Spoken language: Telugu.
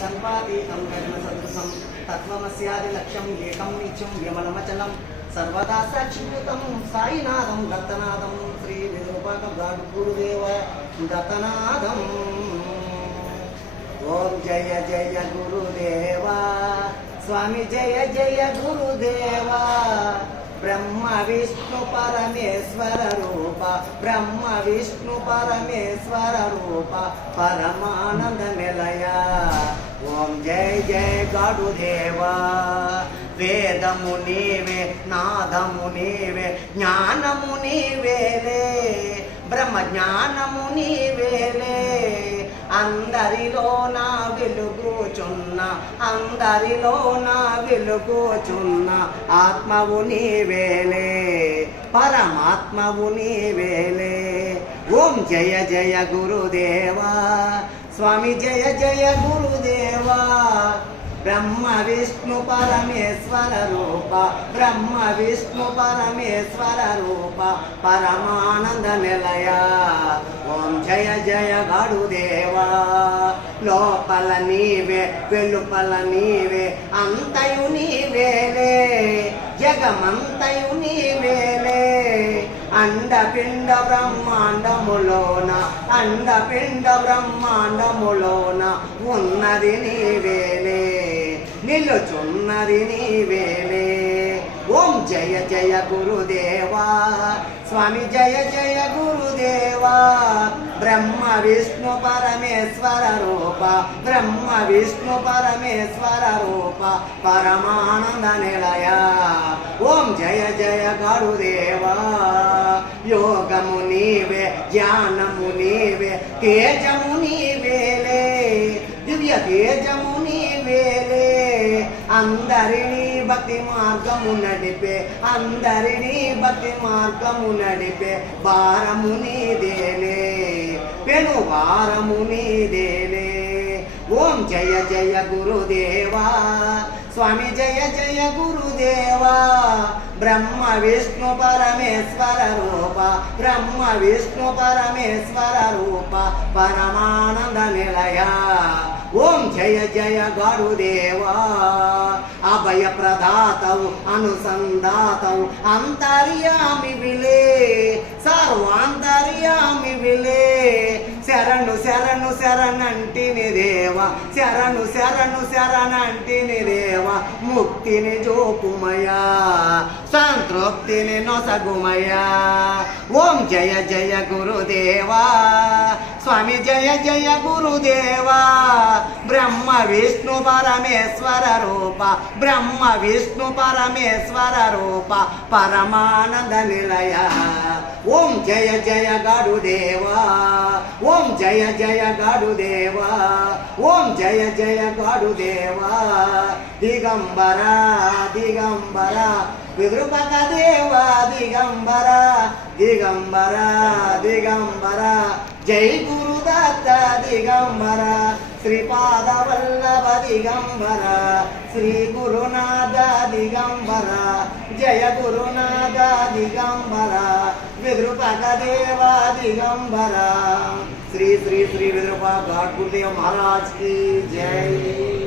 सर्वातीतं गगनसदृशं तत्त्वमस्यादि लक्ष्यं एकं नित्यं विमलमचलं सर्वदा साक्षिभूतं साईनाथं दत्तनाथं श्री विरूपक गुरुदेव दत्तनाथम्। ओम जय जय गुरुदेवा स्वामी जय जय गुरुदेवा ब्रह्म विष्णु परमेश्वर रूप ब्रह्म विष्णु परमेश्वर रूप परमानंद निलय। ओम जय जय गुरुदेवा वेदमु नीवे नादमु नीवे ज्ञानमु नीवेले ब्रह्म ज्ञानमु नीवेले అందరిలో నా వెలుగుచున్న అందరిలో నా వెలుగుచున్న ఆత్మవు నీవేలే పరమాత్మవు నీవేలే। ఓం జయ జయ గురుదేవా స్వామి జయ జయ గురుదేవా ब्रह्म विष्णु परमेश्वर रूप ब्रह्म विष्णु परमेश्वर रूप परमानंद निलय। ओम जय जय गुरुदेवा लोपल नीवे वेलुपल नीवे अंतयु नीवेले जगमंतयु नीवेले अंडपिंड ब्रह्मांडमुलोन अंडपिंड ब्रह्मांडमुलोन ఉన్నది నీవేలే నిలుచున్నది నీవేలే। ఓం జయ జయ గురుదేవా స్వామి జయ జయ గురుదేవా బ్రహ్మ విష్ణు పరమేశ్వర రూప బ్రహ్మ విష్ణు పరమేశ్వర రూప పరమానంద నిలయ। ఓం జయ జయ గురుదేవా యోగము నీవే జ్ఞానము నీవే తేజము నీవేలే దివ్య తేజము నీవేలే అందరినీ భక్తి మార్గము నడిపే అందరినీ భక్తి మార్గము నడిపే భారము నీదేలే పెను భారము నీదేలే। ఓం జయ జయ గురుదేవా స్వామి జయ జయ గురుదేవా బ్రహ్మ విష్ణు పరమేశ్వర రూప బ్రహ్మ విష్ణు పరమేశ్వర రూప పరమానంద నిలయ। ఓం జయ జయ గురుదేవా అభయ ప్రదాతవు అనుసంధాతవు అంతర్యామి విలే సర్వాంతర్యామి విలే శరణు శరణు శరణంటిని దేవ శరణు శరణు శరణంటిని దేవ ముక్తిని జోపుమయా సంతృప్తిని నొసగుమయా। ఓం జయ జయ గురుదేవా స్వామి జయ జయ గురుదేవా బ్రహ్మ విష్ణు పరమేశ్వర రూప బ్రహ్మ విష్ణు పరమేశ్వర రూప పరమానంద నిలయ। ఓం జయ జయ గురుదేవా ఓం జయ జయ గురుదేవా ఓం జయ జయ గురుదేవా దిగంబర దిగంబర విరూపక దేవ దిగంబర దిగంబర దిగంబర జై గురుదత్త దిగంబర శ్రీపాద వల్లభ దిగంబర శ్రీ గురునాథ దిగంబర జయ గురునాథ దిగంబర విరూపక దేవ దిగంబర। श्री श्री श्री विद्रुपा गॉड गुरुदेव महाराज की जय।